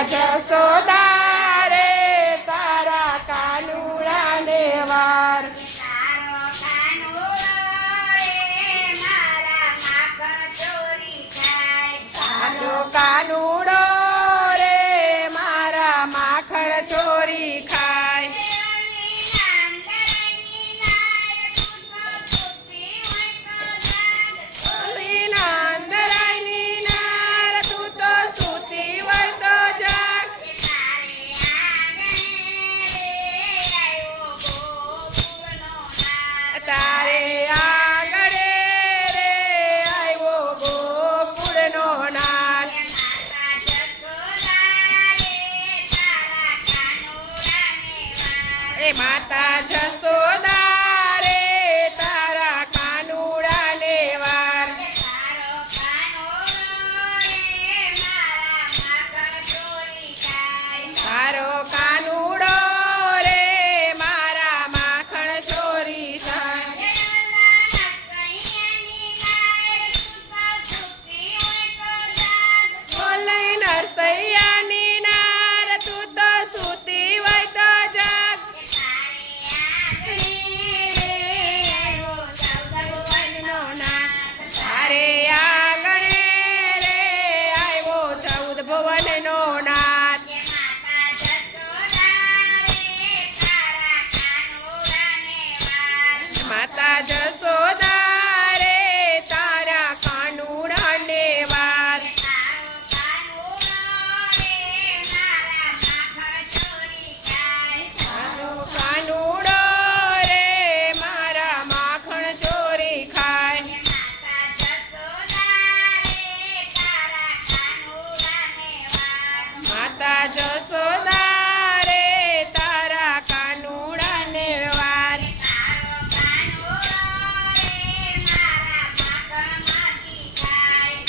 જશોદા રે તારા કાનુડાને વાર કાનુડો રે મારા માખણ ચોરી ખાય માતા જશોદા રે તારા કાનુડાને વાર તારો કાનુડો રે મારા માખણ ચોરી થાય બોલઈ નરસૈયાની નાર તું તો સૂતી હોય તો જગ માતા જશોદા રે તારા કાનુડાને વાર તારો કાનુડો રે મારા માખણ ચોરી ખાય માતા જશોદા રે તારા કાનુડાને વાર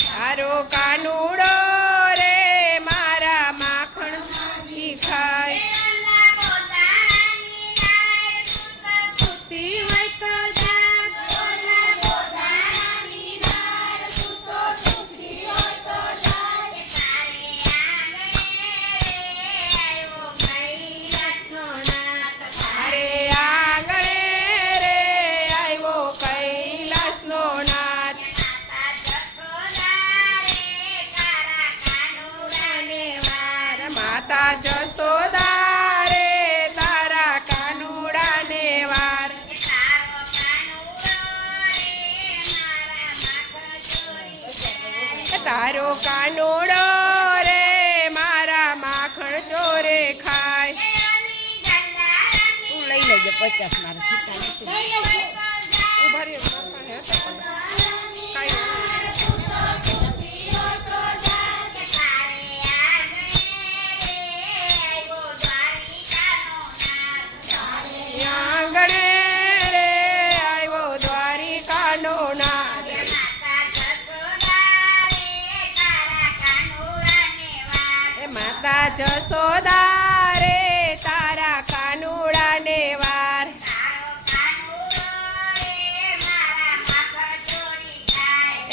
તારો કાનુડો રે મારા માખણ ખાય સૂતી હોય તો અરે આંગણે રે આવ્યો કૈલાસનો નાથ માતા જશોદા રે તારા કાનુડાને વાર તારો કાનુડો રે મારા માખણ ચોરે ખાય તું લઈ લેજે 50 માતા જશોદા રે તારા કાનુડાને વાર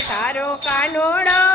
તારો કાનુડો